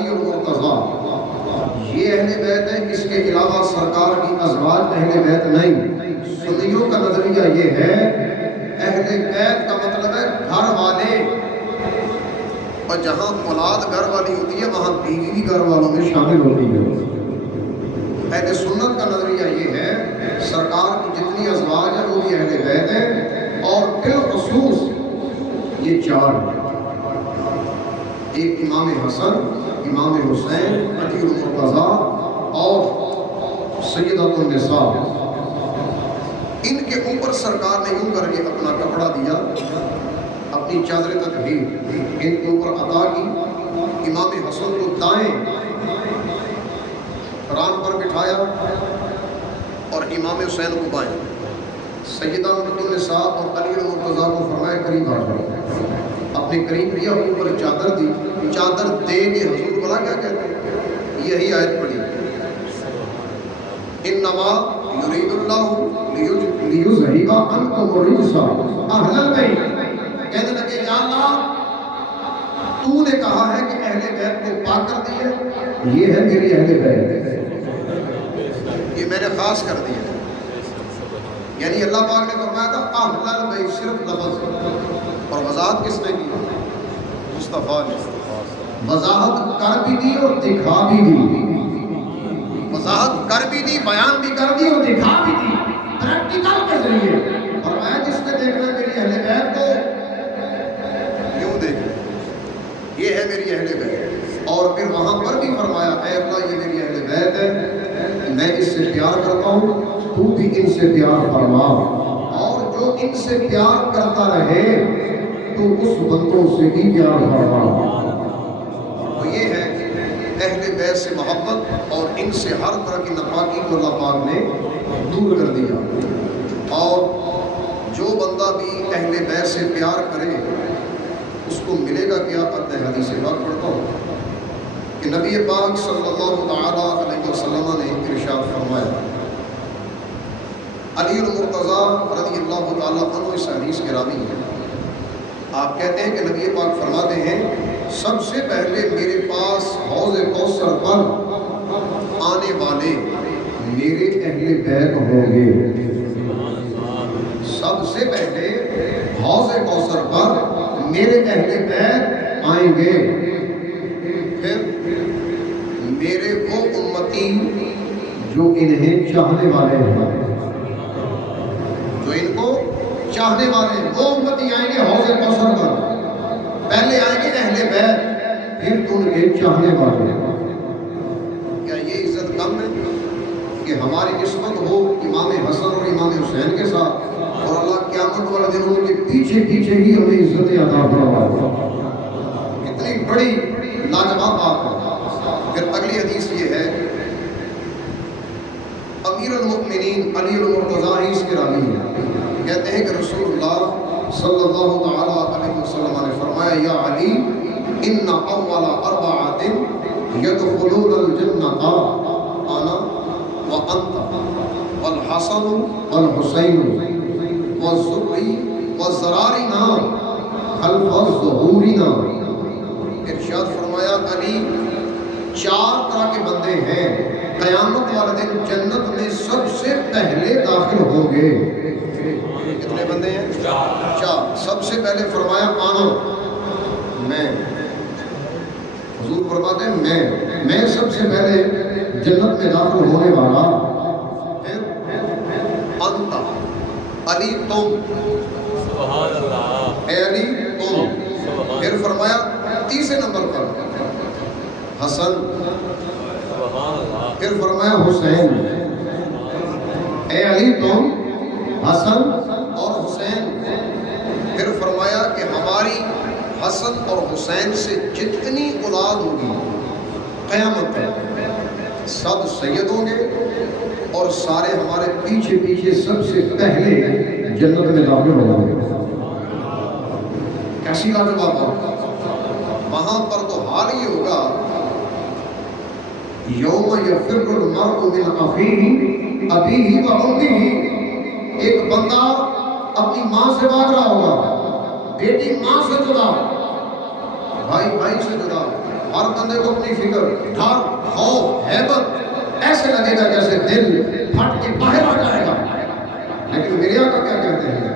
علی المرتضیٰ یہ اہل بیت ہے، اس کے علاوہ سرکار کی ازواج اہل بیت نہیں۔ سنیوں کا نظریہ یہ ہے اہل بیت کا مطلب ہے گھر والے، اور جہاں اولاد گھر والی ہوتی ہے وہاں بیوی بھی گھر والوں میں شامل ہوتی ہے۔ اہل سنت کا نظریہ یہ ہے سرکار کی جتنی ازواج ہیں وہ بھی اہل بیت ہیں، اور بالخصوص یہ چار ہیں، ایک امام حسن، امام حسین، علی المرتضیٰ اور سیدۃ النساء۔ ان کے اوپر سرکار نے یوں کر کے اپنا کپڑا دیا، اپنی چادر تطہیر ان کے اوپر عطا کی۔ امام حسن کو دائیں ران پر بٹھایا اور امام حسین کو بائیں۔ سیدہ النساء اور علی المرتضیٰ کو فرمایا قریب آ جاؤ، اپنے قریب لیا، اوپر چادر دی۔ چادر دے کے حضور بلا کیا کہتے ہیں؟ یہی آیت پڑھی، انما یرید اللہ لیذہب عنکم الرجس اہل البیت۔ کہنے لگے یا اللہ تو نے کہا ہے کہ اہل بیت کو پاک کر دیے، یہ ہے میری اہل بیت، یہ میں نے خاص کر دیا۔ یعنی اللہ پاک نے فرمایا تھا اہل البیت صرف لفظ، اور وضاحت کس نے کی؟ مصطفیٰ نے۔ وضاحت کر بھی دی اور دکھا بھی دی، وضاحت کر بھی دی، بیان بھی کر دی اور دکھا بھی دی، پریکٹیکل کے ذریعے۔ فرمایا جس نے دیکھنا ہے میری اہل بیت کو یوں دیکھنا، یہ ہے میری اہل بیت۔ اور پھر وہاں پر بھی فرمایا اے اللہ یہ میری اہل بیت ہے، میں اس سے پیار کرتا ہوں، تو بھی ان سے پیار فرما، اور جو ان سے پیار کرتا رہے تو اس بندوں سے بھی پیار فرما۔ تو یہ ہے اہل بیت سے محبت، اور ان سے ہر طرح کی ناپاکی کو اللہ پاک نے دور کر دیا۔ اور جو بندہ بھی اہل بیت سے پیار کرے اس کو ملے گا کیا؟ میں حدیث پاک پڑھتا ہوں کہ نبی پاک صلی اللہ تعالیٰ علیہ وسلم نے ارشاد فرمایا، علی المرتضیٰ رضی اللہ تعالیٰ عنہ اس حدیث کے راوی ہیں، آپ کہتے ہیں کہ نبی پاک فرماتے ہیں سب سے پہلے میرے پاس حوض کوثر پر آنے والے میرے اہل بیت ہوں گے۔ سب سے پہلے حوض کوثر پر میرے اہل بیت آئیں گے، پھر میرے وہ امتی جو انہیں چاہنے والے ہیں، جو ان کو چاہنے والے، وہ امتی آئیں گے حوض کوثر پر۔ پہلے آئیں گے اہل بیت، پھر ان کے چاہنے والے۔ کیا یہ عزت کم ہے کہ ہماری نسبت ہو امام حسن اور امام حسین کے ساتھ، اور اللہ قیامت والے دن ان کے پیچھے پیچھے ہی ہمیں عزت عطا فرمائے؟ کتنی بڑی لاجواب بات ہے۔ پھر اگلی حدیث یہ ہے، امیر المؤمنین علی المرتضیٰ اس کے راوی ہیں، کہتے ہیں کہ رسول اللہ صلی اللہ تعالیٰ علیہ وسلم نے فرمایا یا علی ان اول اربعۃ يدخلون الجنۃ انا وانت والحسن والحسین والزبری والزرارنا خلف ظہورنا۔ ارشاد فرمایا علی چار طرح کے بندے ہیں قیامت والے دن جنت میں سب سے پہلے داخل ہوں گے۔ کتنے بندے ہیں؟ چار۔ سب سے پہلے فرمایا آنا، میں، حضور فرماتے ہیں میں سب سے پہلے جنت میں داخل ہونے والا۔ پھر انت، علی تم، سبحان اللہ، اے علی تم۔ پھر فرمایا تیسرے نمبر پر حسن، پھر فرمایا حسین، اے علی تم، حسن اور حسین۔ پھر فرمایا کہ ہماری حسن اور حسین سے جتنی اولاد ہوگی قیامت تک سب سید ہوں گے، اور سارے ہمارے پیچھے پیچھے سب سے پہلے جنت میں داخل ہوں گے۔ کیسی لاجواب بات! وہاں پر تو حال یہ ہوگا یوم یفر المرء من اخیہ ابیہ و امہ، ایک بندہ اپنی ماں سے بھاگ رہا ہوگا، بیٹی ماں سے جدا، بھائی بھائی سے جدا، ہر بندے کو اپنی فکر، ڈر، خوف، ہیبت، ایسے لگے گا جیسے دل پھٹ کے باہر آ جائے گا. لیکن میرے آقا کیا کہتے ہیں؟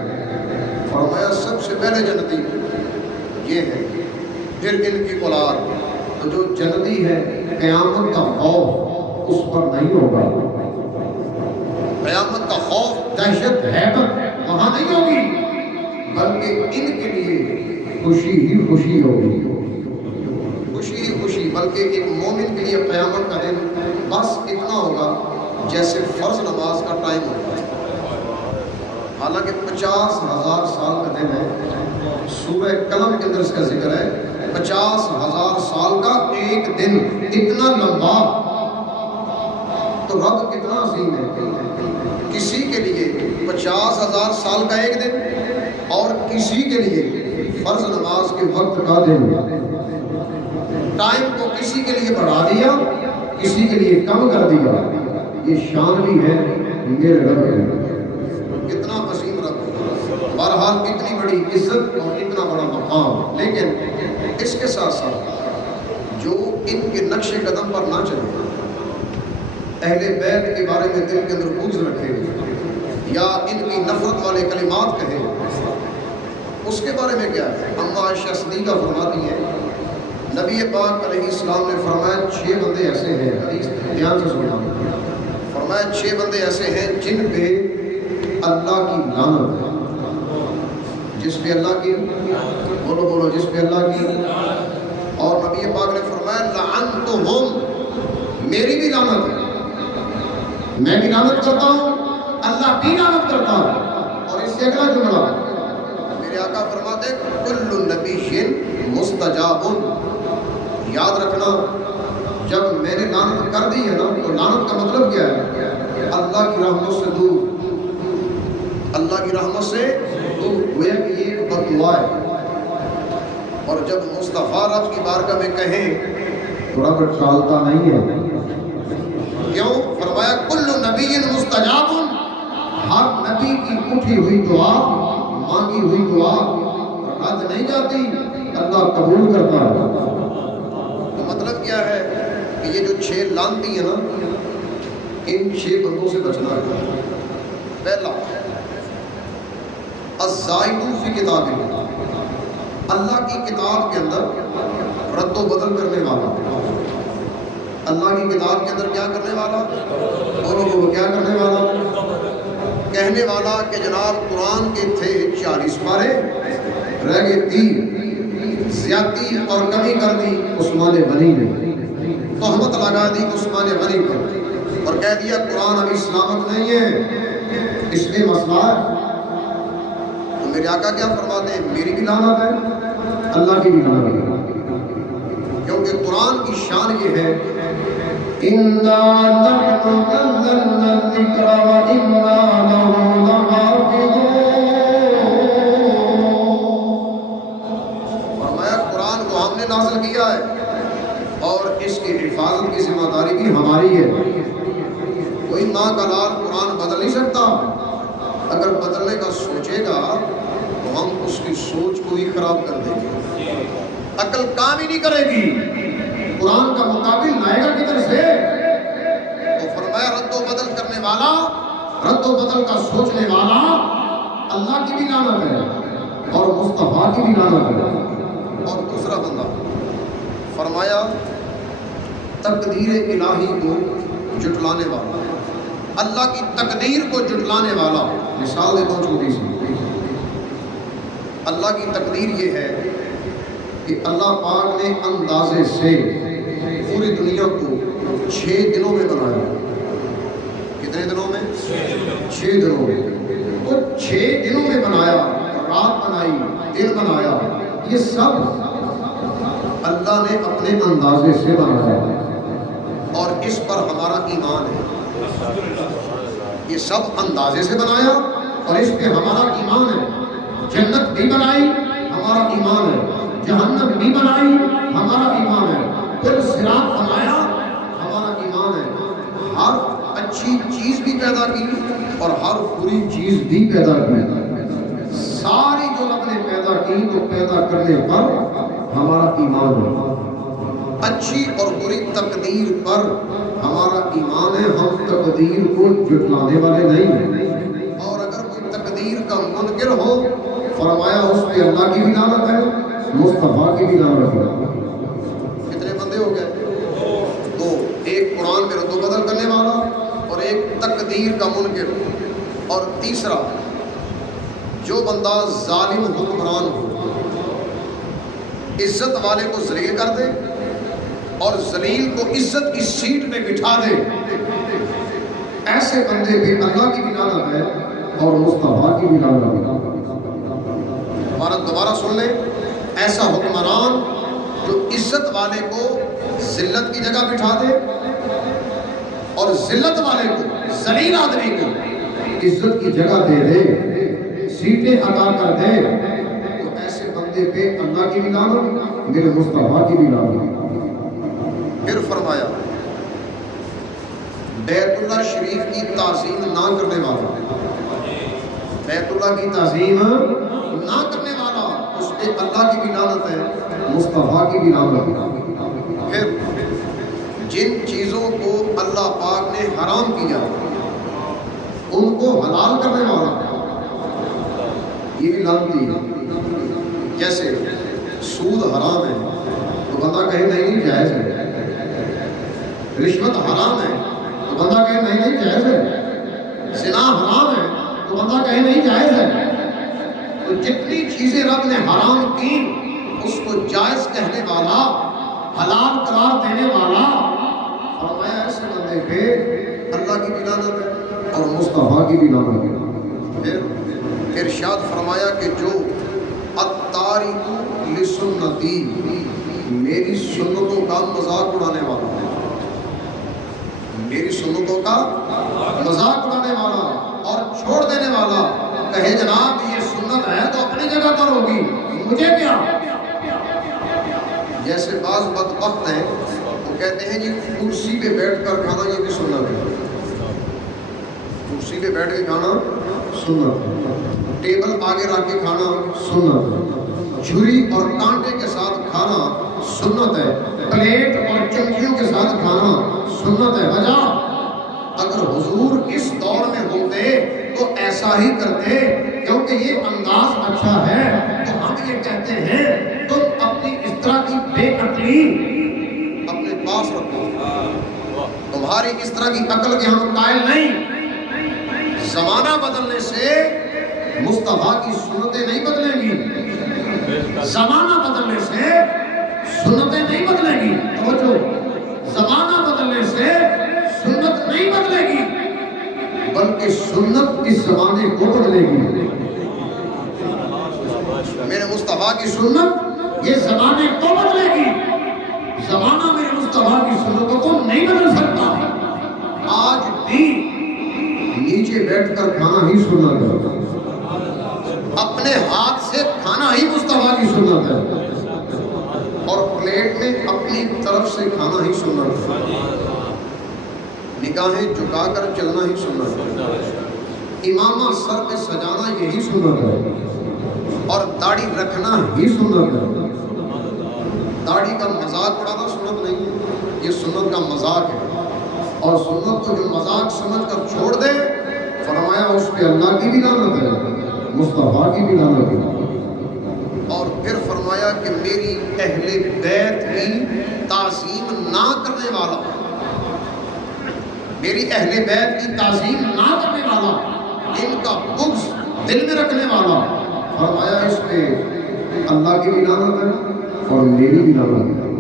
فرمایا سب سے پہلے جنتی یہ ہے، پھر ان کی اولاد. تو جو جنتی ہے قیامت کا خوف اس پر نہیں ہوگا. قیامت کا خوف، دہشت، ہیبت وہاں نہیں ہوگی، بلکہ ان کے لیے خوشی ہی خوشی ہوگی. خوشی ہی خوشی. بلکہ ایک مومن کے لیے قیامت کا دن بس اتنا ہوگا جیسے فرض نماز کا ٹائم ہوتا ہے. حالانکہ 50,000 سال کا دن ہے. سورہ قلم کے اندر اس کا ذکر ہے 50,000 سال کا ایک دن. اتنا لمبا تو رب کتنا عظیم ہے. کسی کے لیے 50,000 سال کا ایک دن اور کسی کے لیے فرض نماز کے وقت کا دن. ٹائم کو کسی کے لیے بڑھا دیا، کسی کے لیے کم کر دیا. یہ شان بھی ہے میرے رب ہے. کتنا عظیم رب ہے. بہرحال اتنی بڑی عزت اور اتنا بڑا مقام. لیکن اس کے ساتھ ساتھ جو ان کے نقش قدم پر نہ چلے، اہل بیت کے بارے میں دل کے اندر بغض رکھے یا ان کی نفرت والے کلمات کہے، اس کے بارے میں کیا ہے؟ اما عائشہ صدیقہ فرماتی ہیں نبی پاک علیہ السلام نے فرمایا 6 بندے ایسے ہیں، حدیث دھیان سے سننا، فرمایا 6 بندے ایسے ہیں جن پہ اللہ کی لعنت ہے. جس پہ اللہ کی، بولو بولو، جس پہ اللہ کی. اور نبی پاک نے فرمایا لعنتہم، میری بھی لعنت ہے. میں بھی لعنت کرتا ہوں، اللہ بھی لعنت کرتا ہے. اور اس سے اگلا جملہ میرے آقا فرماتے کل نبی مستجاب. یاد رکھنا جب میں نے لعنت کر دی ہے نا تو لعنت کا مطلب کیا ہے؟ اللہ کی رحمت سے دور. اللہ کی رحمت سے دور. گویا کہ یہ ایک بد دعا ہے. اور جب مصطفیٰ رب کی بارگاہ میں کہیں تو رب ٹالتا نہیں ہے. کیوں؟ فرمایا کل نبی مستجاب. ہر نبی کی اٹھی ہوئی دعا، مانگی ہوئی دعا رد نہیں جاتی، اللہ قبول کرتا ہے. تو مطلب کیا ہے کہ یہ جو 6 لعنتی ہیں نا، ان 6 بندوں سے بچنا ہے. پہلا الزائد فی کتاب اللہ کی کتاب کے اندر رد و بدل کرنے والا. اللہ کی کتاب کے اندر کیا کرنے والا؟ بولو کیا کرنے والا؟ کہنے والا کہ جناب قرآن کے تھے 40 پارے، رہ گئے 3. زیادتی اور کمی کر دی عثمان غنی نے، تہمت لگا دی عثمان غنی پر اور کہہ دیا قرآن ابھی سلامت نہیں ہے، اس لیے مسئلہ ہے. تو میرے آقا کیا فرماتے ہیں؟ میری بھی لعنت ہے، اللہ کی بھی لعنت ہے. کیونکہ قرآن کی شان یہ ہے اِنَّا نَحْنُ نَزَّلْنَا الذِّكْرَ وَإِنَّا لَهُ لَحَافِظُونَ. فرمایا قرآن کو ہم نے نازل کیا ہے اور اس کی حفاظت کی ذمہ داری بھی ہماری ہے. کوئی ماں کا لال قرآن بدل نہیں سکتا. اگر بدلنے کا سوچے گا تو ہم اس کی سوچ کو ہی خراب کر دیں گے. عقل کام ہی نہیں کرے گی. قرآن کا مقابل لائے گا کدھر سے؟ تو فرمایا رد و بدل کرنے والا، رد و بدل کا سوچنے والا اللہ کی بھی لعنت ہے اور مصطفیٰ کی بھی لعنت ہے. اور دوسرا بندہ فرمایا تقدیر الہی کو جھٹلانے والا، اللہ کی تقدیر کو جھٹلانے والا. مثال دیتا ہوں چھوٹی سی. اللہ کی تقدیر یہ ہے کہ اللہ پاک نے اندازے سے پوری دنیا کو 6 دنوں میں بنایا. کتنے دنوں میں؟ 6 دنوں میں. تو 6 دنوں میں بنایا، رات بنائی، دن بنایا. یہ سب اللہ نے اپنے اندازے سے بنایا اور اس پر ہمارا ایمان ہے. یہ سب اندازے سے بنایا اور اس پہ ہمارا ایمان ہے. جنت بھی بنائی، ہمارا ایمان ہے. جہنم بھی بنائی، ہمارا ایمان ہے. پھر صراط بنایا، ہمارا ایمان ہے. ہر اچھی چیز بھی پیدا کی اور ہر بری چیز بھی پیدا کی. ساری جو رب نے پیدا کی تو پیدا کرنے پر ہمارا ایمان ہے. اچھی اور بری تقدیر پر ہمارا ایمان ہے، ہم تقدیر کو جھٹلانے والے نہیں ہیں، اور اگر کوئی تقدیر کا منکر ہو فرمایا اس پہ اللہ کی بھی لعنت ہے، مصطفیٰ کی بھی لعنت ہے۔ کتنے بندے ہو گئے؟ دو، ایک قرآن میں رد و بدل کرنے والا اور ایک تقدیر کا منکر، اور تیسرا جو بندہ ظالم حکمران ہو، عزت والے کو ذلیل کر دے اور ذلیل کو عزت کی سیٹ پہ بٹھا دے، ایسے بندے پہ اللہ کی بھی لعنت ہے اور مصطفیٰ کی بھی لعنت ہے۔ عبارت دوبارہ سن لیں، ایسا حکمران جو عزت والے کو ذلت کی جگہ بٹھا دے اور ذلت والے کو، ذلیل آدمی کو عزت کی جگہ دے دے، سیٹیں عطا کر دے، تو ایسے بندے پہ اللہ کی بھی لعنت، میرے مصطفیٰ کی بھی لعنت۔ پھر فرمایا بیت اللہ شریف کی تعظیم نہ کرنے والا، بیت اللہ کی تعظیم نہ کرنے والا، اس پہ اللہ کی بھی لعنت ہے، مصطفیٰ کی بھی لعنت ہے۔ پھر جن چیزوں کو اللہ پاک نے حرام کیا ان کو حلال کرنے والا، یہ بھی لعنتی ہے۔ جیسے سود حرام ہے تو بندہ کہے نہیں جائز ہے، رشوت حرام ہے تو بندہ کہے نہیں جائز ہے، زنا حرام ہے تو بندہ کہے نہیں جائز ہے۔ تو جتنی چیزیں رب نے حرام کی اس کو جائز کہنے والا، حلال قرار دینے والا، فرمایا ایسے بندے پہ اللہ کی بھی لعنت ہے اور مصطفیٰ کی بھی لعنت ہے۔ پھر ارشاد فرمایا کہ جو التارک لسنتی، میری سنتوں کا مذاق اڑانے والا، میری سنتوں کا مذاق اڑانے والا اور چھوڑ دینے والا، کہے جناب یہ سنت ہے تو اپنی جگہ پر ہوگی، مجھے کیا؟ جیسے بعض بدبخت ہیں وہ کہتے ہیں جی کرسی پہ بیٹھ کر کھانا یہ بھی سنت ہے، کرسی پہ بیٹھ کے کھانا سنت ہے، ٹیبل آگے رکھ کے کھانا سنت ہے، چھری اور کانٹے کے ساتھ کھانا سنت ہے، پلیٹ اور چمچیوں کے ساتھ کھانا سنت ہے۔ وجہ اگر حضور اس دور میں ہوتے تو ایسا ہی کرتے، کیونکہ یہ انداز اچھا ہے، تو ہم یہ کہتے ہیں تم اپنی اس طرح کی بے عقلی اپنے پاس رکھو، تمہاری اس طرح کی عقل کے ہم قائل نہیں۔ زمانہ بدلنے سے مصطفیٰ کی سنتیں نہیں بدلیں گی، زمانہ بدلنے سے سنتیں نہیں بدلیں گی، توجہ، زمانہ بدلنے سے سنت نہیں بدلے گی بلکہ سنت اس زمانے کو بدلے گی۔ میرے مصطفیٰ کی سنت یہ زمانے کو بدلے گی، زمانہ میرے مصطفیٰ کی سنتوں کو نہیں بدل سکتا۔ آج بھی نیچے بیٹھ کر کھانا ہی سنت ہے، اپنے ہاتھ سے کھانا ہی مصطفیٰ کی سنت ہے، اور پلیٹ میں اپنی طرف سے کھانا ہی سنت ہے، نگاہیں جھکا کر چلنا ہی سنت ہے، امامہ سر پہ سجانا یہی سنت ہے، اور داڑھی رکھنا ہی سنت ہے۔ داڑھی کا مذاق اڑانا سنت نہیں ہے، یہ سنت کا مذاق ہے، اور سنت کو جو مذاق سمجھ کر چھوڑ دے فرمایا اس پہ اللہ کی بھی لعنت ہے، مصطفیٰ کی بھی لعنت ہے۔ اور پھر فرمایا کہ میری اہل بیت کی تعظیم نہ کرنے والا، میری اہل بیت کی تعظیم نہ کرنے والا، ان کا بغض دل میں رکھنے والا، فرمایا اس پہ اللہ کی بھی لعنت ہے اور میری بھی لعنت ہے۔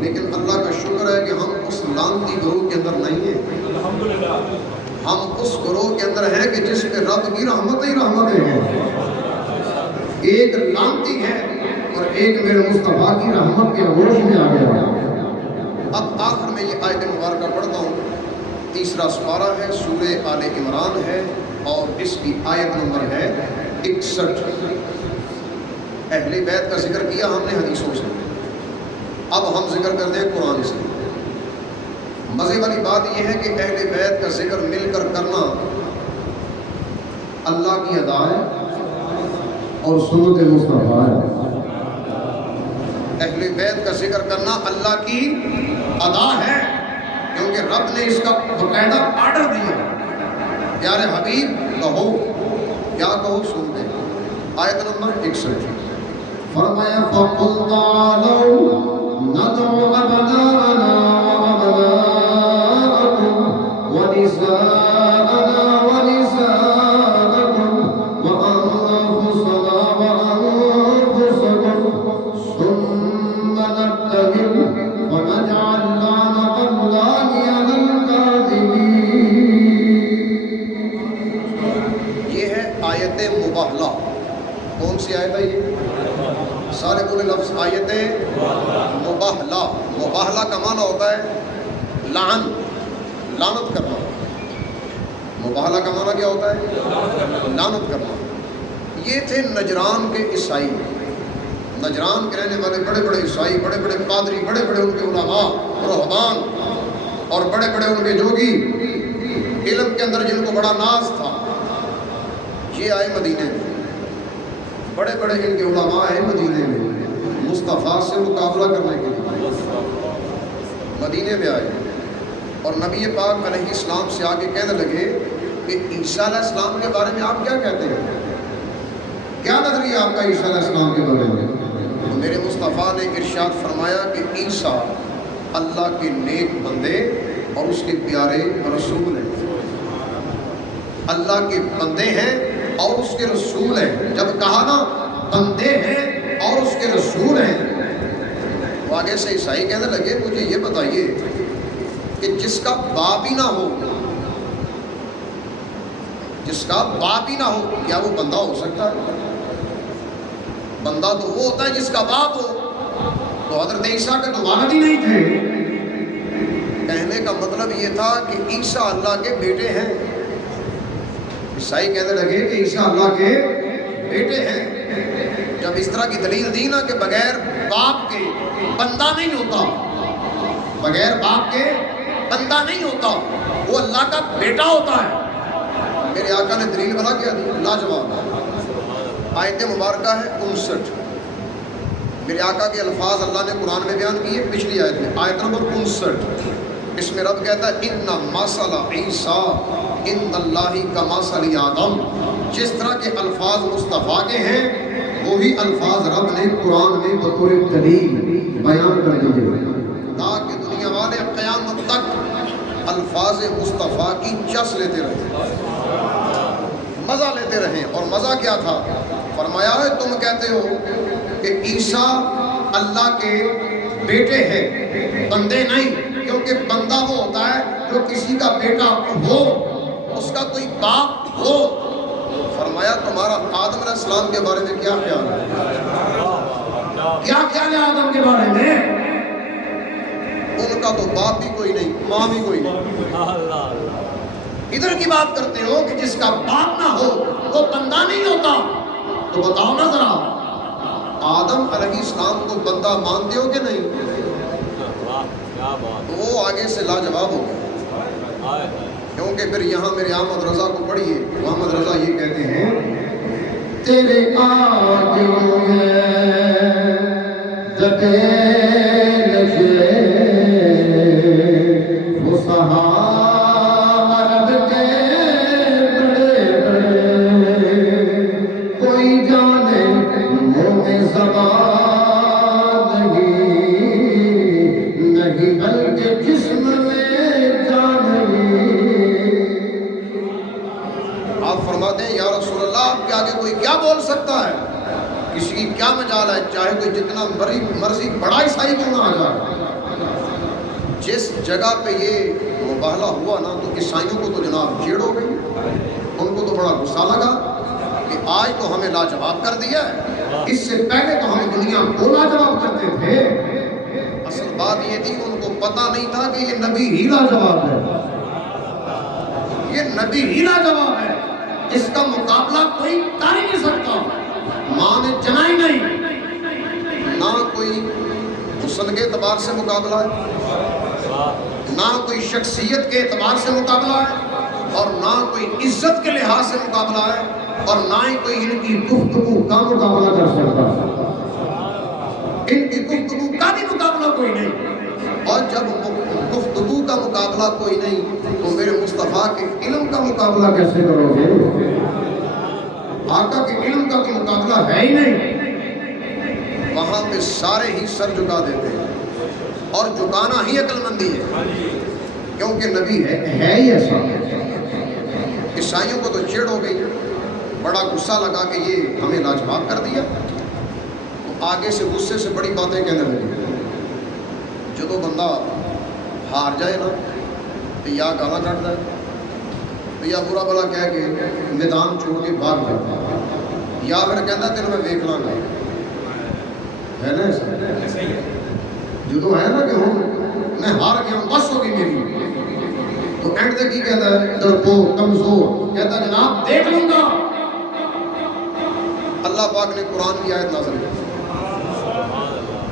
لیکن اللہ کا شکر ہے کہ ہم اس لعنتی گروہ کے اندر نہیں ہیں، ہم اس گروہ کے اندر ہیں کہ جس پہ رب کی رحمت ہی رحمتیں ہیں، ایک لعنتی ہے اور ایک میرے مصطفیٰ کی رحمت کے عروج میں آ گیا۔ اب آخر میں یہ آیت مبارکہ پڑھتا ہوں، تیسرا سپارہ ہے، سورہ آل عمران ہے، اور اس کی آیت نمبر ہے 61۔ اہل بیت کا ذکر کیا ہم نے حدیثوں سے، اب ہم ذکر کرتے ہیں قرآن سے۔ مزے والی بات یہ ہے کہ اہل بیت کا ذکر مل کر کرنا اللہ کی ادا ہے اور سنت مصطفیٰ ہے۔ اہل بیعت کا ذکر کرنا اللہ کی ادا ہے، کیونکہ رب نے اس کا باقاعدہ آرڈر دیا۔ پیارے حبیب کہو، کیا کہو سن دیں۔ آیت نمبر 61 فرمایا فَقُلْ تَعَالَوْا نَدْعُ أَبْنَاءَنَا وَأَبْنَاءَكُمْ وَنِسَاءَنَا وَنِسَاءَكُمْ وَأَنفُسَنَا وَأَنفُسَكُمْ ثُمَّ نَبْتَهِلْ وَنَجْعَلْ لَعْنَةَ اللَّهِ عَلَى الْكَاذِبِينَ۔ یہ ہے آیت مباہلہ۔ کون سی آیت ہے یہ؟ سارے بولے لفظ آیت مباہلہ۔ مباہلہ کا معنی ہوتا ہے لعنت کرنا۔ مباہلہ کا معنی کیا ہوتا ہے؟ لعنت کرنا۔ یہ تھے نجران کے عیسائی، نجران کے رہنے والے بڑے بڑے عیسائی، بڑے بڑے پادری، بڑے بڑے ان کے علماء رہبان اور بڑے بڑے ان کے جوگی، علم کے اندر جن کو بڑا ناز تھا، یہ آئے مدینے میں۔ بڑے بڑے ان کے علماء ہیں مدینے میں مصطفیٰ سے مقابلہ کرنے کے لیے مدینے میں آئے، اور نبی پاک علیہ السلام سے آگے کہنے لگے کہ عیسیٰ علیہ السلام کے بارے میں آپ کیا کہتے ہیں؟ کیا نظریہ آپ کا عیسیٰ علیہ السلام کے بارے میں؟ تو میرے مصطفیٰ نے ارشاد فرمایا کہ عیسیٰ اللہ کے نیک بندے اور اس کے پیارے رسول ہیں۔ اللہ کے بندے ہیں اور اس کے رسول ہیں۔ جب کہا نا بندے ہیں اور اس کے رسول ہیں، وہ آگے سے عیسائی کہنے لگے مجھے یہ بتائیے کہ جس کا باپ ہی نہ ہو، جس کا باپ ہی نہ ہو، کیا وہ بندہ ہو سکتا ہے؟ بندہ تو وہ ہوتا ہے جس کا باپ ہو۔ تو حضرت عیسیٰ کے تو والد ہی نہیں تھے۔ کہنے کا مطلب یہ تھا کہ عیسیٰ اللہ کے بیٹے ہیں۔ عیسائی کہنے لگے کہ عیسیٰ اللہ کے بیٹے ہیں۔ جب اس طرح کی دلیل دی نا کہ بغیر باپ کے بندہ نہیں ہوتا، بغیر باپ کے بندہ نہیں ہوتا، وہ اللہ کا بیٹا ہوتا ہے، میرے آقا نے دلیل بنا کیا دی، لاجواب۔ آیت مبارکہ ہے 59۔ میرے آقا کے الفاظ اللہ نے قرآن میں بیان کیے پچھلی آیت میں، آیت نمبر 59۔ اس میں رب کہتا ہے ان مثل عیسیٰ عند اللہ کمثل آدم۔ جس طرح کے الفاظ مصطفیٰ کے ہیں وہی الفاظ رب نے قرآن میں بطور دلیل بیان کر دیے تاکہ دنیا والے قیامت تک الفاظ مصطفیٰ کی چس لیتے رہیں، مزہ لیتے رہیں۔ اور مزہ کیا تھا؟ فرمایا ہے تم کہتے ہو کہ عیسیٰ اللہ کے بیٹے ہیں، بندے نہیں، کیونکہ بندہ وہ ہوتا ہے جو کسی کا بیٹا ہو، اس کا کوئی باپ ہو۔ فرمایا تمہارا آدم علیہ السلام کے بارے میں کیا خیال ہے؟ کیا خیال ہے آدم کے بارے میں؟ ان کا تو باپ بھی کوئی نہیں، ماں بھی کوئی نہیں۔ ادھر کی بات کرتے ہو کہ جس کا باپ نہ ہو وہ بندہ نہیں ہوتا، تو بتاؤ نا ذرا آدم علیہ السلام کو بندہ مانتے ہو کہ نہیں؟ تو وہ آگے سے لاجواب ہو گئے، کیونکہ پھر یہاں میرے احمد رضا کو پڑھیے، محمد رضا یہ کہتے ہیں تیرے آگے کوئی جانے منہ میں زبان نہیں بلکہ جسم میں جان نہیں۔ آپ فرماتے ہیں یا رسول اللہ آپ کے آگے کوئی کیا بول سکتا ہے؟ کسی کی کیا مجال ہے، چاہے کوئی جتنا مرضی بڑا عیسائی کیوں نہ آ جائے۔ جس جگہ پہ یہ مباہلہ ہوا نا تو عیسائیوں کو تو جناب چیڑ ہو گئی، ان کو تو بڑا غصہ لگا کہ آج تو ہمیں لاجواب کر دیا ہے، اس سے پہلے تو ہمیں دنیا کو لاجواب کرتے تھے۔ اصل بات یہ تھی ان کو پتہ نہیں تھا کہ یہ نبی ہی لاجواب ہے، یہ نبی ہی لاجواب ہے، اس کا مقابلہ کوئی کر ہی نہیں سکتا۔ ماں نے جنا ہی نہیں، نہ کوئی حسن کے اعتبار سے مقابلہ ہے، نہ کوئی شخصیت کے اعتبار سے مقابلہ ہے، اور نہ کوئی عزت کے لحاظ سے مقابلہ ہے، اور نہ ہی کوئی ان کی گفتگو کا مقابلہ کر سکتا ہے۔ ان کی گفتگو کا بھی مقابلہ کوئی نہیں، اور جب گفتگو کا مقابلہ کوئی نہیں تو میرے مصطفیٰ کے علم کا مقابلہ کیسے کرو گے؟ آقا کے علم کا تو مقابلہ ہے ہی نہیں، وہاں پہ سارے ہی سر جھکا دیتے ہیں، اور جھکانا ہی عقل مندی ہے، کیونکہ نبی ہے ہی ایسا۔ عیسائیوں کو تو چڑ ہو گئی، بڑا غصہ لگا کہ یہ ہمیں لاجواب کر دیا، تو آگے سے غصے سے بڑی باتیں کہنے لگی۔ جدو بندہ ہار جائے نا تو یا گانا کٹتا ہے یا برا بلا کہہ کے میدان چھوڑ کے بھاگ جاتا ہے، یا پھر کہتا تیرے میں ویکھ لاں گا، ہے نا ایسا؟ جدو ہے نا کہ ہوں میں ہار گیا ہوں بس ہوگی میری، تو اینڈ تک کی کہتا ہے ڈرپوک کمزور، کہتا ہے جناب دیکھ لوں گا۔ اللہ پاک نے قرآن کی آیت نازل کی،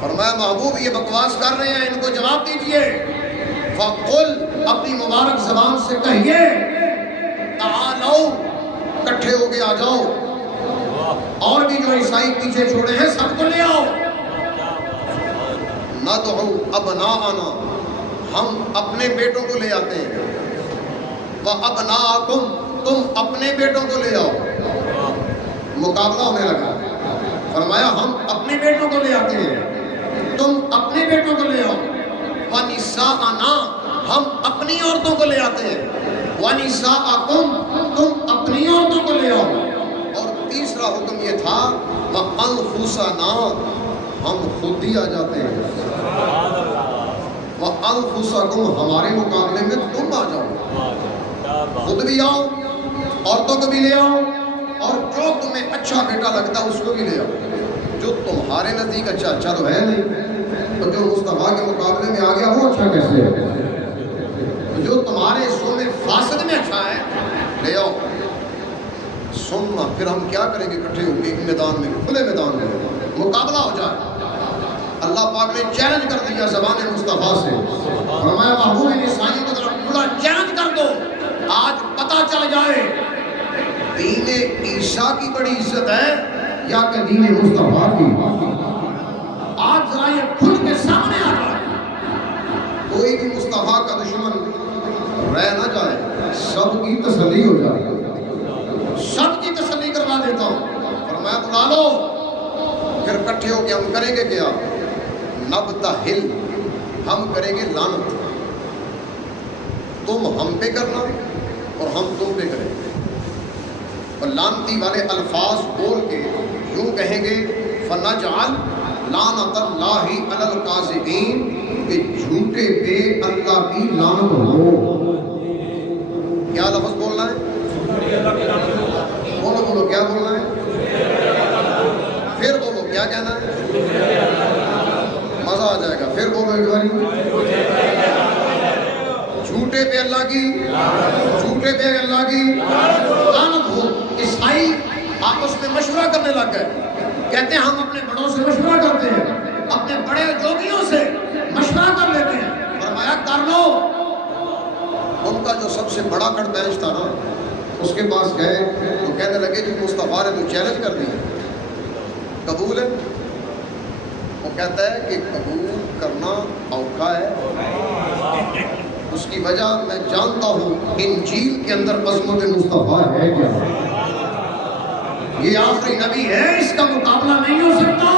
فرمایا محبوب یہ بکواس کر رہے ہیں، ان کو جواب دیجئے۔ فَقُلْ اپنی مبارک زبان سے کہیے تعالو کٹھے ہو کے آ جاؤ، اور بھی جو عیسائی پیچھے چھوڑے ہیں سب کو لے آؤ۔ ندعو ابناءنا ہم اپنے بیٹوں کو لے آتے ہیں، وَأَبْنَاءَكُمْ تم اپنے بیٹوں کو لے آؤ۔ مقابلہ ہونے لگا، فرمایا ہم اپنے بیٹوں کو لے آتے ہیں، تم اپنے بیٹوں کو لے آؤ۔ وَنِسَاءَنَا ہم اپنی عورتوں کو لے آتے ہیں، وَنِسَاءَكُمْ تم اپنی عورتوں کو لے آؤ۔ اور تیسرا حکم یہ تھا وَأَنفُسَنَا ہم خود ہی آ جاتے ہیں، وَأَنفُسَكُمْ ہمارے مقابلے میں تم آ جاؤ، خود بھی آؤ، عورتوں کو بھی لے آؤ، اور جو تمہیں اچھا بیٹا لگتا ہے اس کو بھی لے آؤ، جو تمہارے نزدیک اچھا تو ہے نہیں، تو جو مصطفیٰ کے مقابلے میں آ گیا وہ اچھا کیسے ہے؟ جو تمہارے حصوں میں فاسد میں اچھا ہے لے آؤ۔ سننا پھر ہم کیا کریں گے؟ کٹھے ہو کے ایک میدان میں، کھلے میدان میں مقابلہ ہو جائے۔ اللہ پاک نے چیلنج کر دیا زبان مصطفیٰ سے، فرمایا محبوب ان عیسائیوں کو ذرا کھلا چیلنج کر دو، آج پتہ چل جائے دین عیسیٰ کی بڑی عزت ہے یا کہ دین مصطفیٰ کی۔ آج ذرا یہ کھل کے سامنے آ جائے، کوئی بھی مصطفیٰ کا دشمن رہ نہ جائے، سب کی تسلی ہو جائے، سب کی تسلی کروا دیتا ہوں۔ فرمایا بلا لو، پھر کٹھے ہو کے ہم کریں گے کیا؟ نبتہل ہم کریں گے لعنت، تم ہم پہ کرنا اور ہم تم پہ کریں گے، اور لعنتی والے الفاظ بول کے یوں کہیں گے فَنَجْعَلْ لعنت اللہ علی الکاذبین کہ جھوٹے پہ اللہ کی لعنت ہو۔ کیا لفظ بولنا ہے؟ بولو بولو کیا بولنا ہے؟ پھر بولو کیا کہنا ہے؟ مزہ آ جائے گا، پھر بولو ایک باری، جھوٹے پہ اللہ کی، جھوٹے پہ اللہ کی لعنت ہو۔ عیسائی آپس میں مشورہ کرنے لگ گئے، کہتے ہیں ہم اپنے بڑوں سے مشورہ کرتے ہیں، اپنے بڑے جوگیوں سے مشورہ کر لیتے ہیں۔ فرمایا کر لو۔ ان کا جو سب سے بڑا کٹ بینچ تھا نا، اس کے پاس گئے تو کہنے لگے کہ مصطفیٰ نے تو چیلنج کر دیا، قبول ہے؟ وہ کہتا ہے کہ قبول کرنا اوکھا ہے، اس کی وجہ میں جانتا ہوں انجیل کے اندر عظمت مصطفیٰ ہے کیا، یہ آخری نبی ہے، اس کا مقابلہ نہیں ہو سکتا،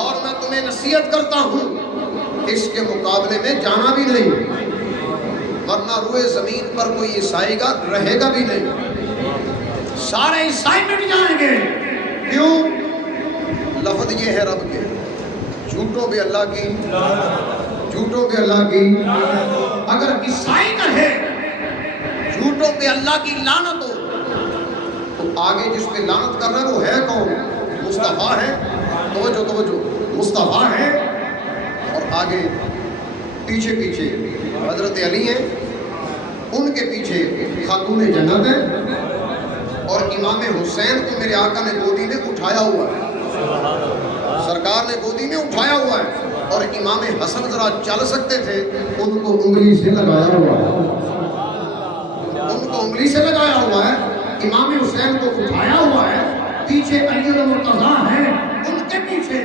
اور میں تمہیں نصیحت کرتا ہوں اس کے مقابلے میں جانا بھی نہیں، ورنہ روئے زمین پر کوئی عیسائی کا رہے گا بھی نہیں، سارے عیسائی مٹ جائیں گے۔ کیوں؟ لفظ یہ ہے رب کے، جھوٹوں پہ اللہ کی، جھوٹوں پہ اللہ کی۔ اگر عیسائی کہے جھوٹوں پہ اللہ کی لعنت ہو تو آگے جس پہ لعنت کر رہا ہے وہ ہے کون؟ مصطفیٰ ہے، توجہ توجہ، مصطفیٰ ہے، اور آگے پیچھے پیچھے حضرت علی ہیں، ان کے پیچھے خاتون جنت ہے، اور امام حسین کو میرے آقا نے گودی میں اٹھایا ہوا ہے، سرکار نے گودی میں اٹھایا ہوا ہے، اور امام حسن ذرا چل سکتے تھے، ان کو انگلی سے لگایا ہوا ہے، ان کو انگلی سے لگایا ہوا ہے، امام حسین کو اٹھایا ہوا ہے، پیچھے علی المرتضیٰ ہیں، ان کے پیچھے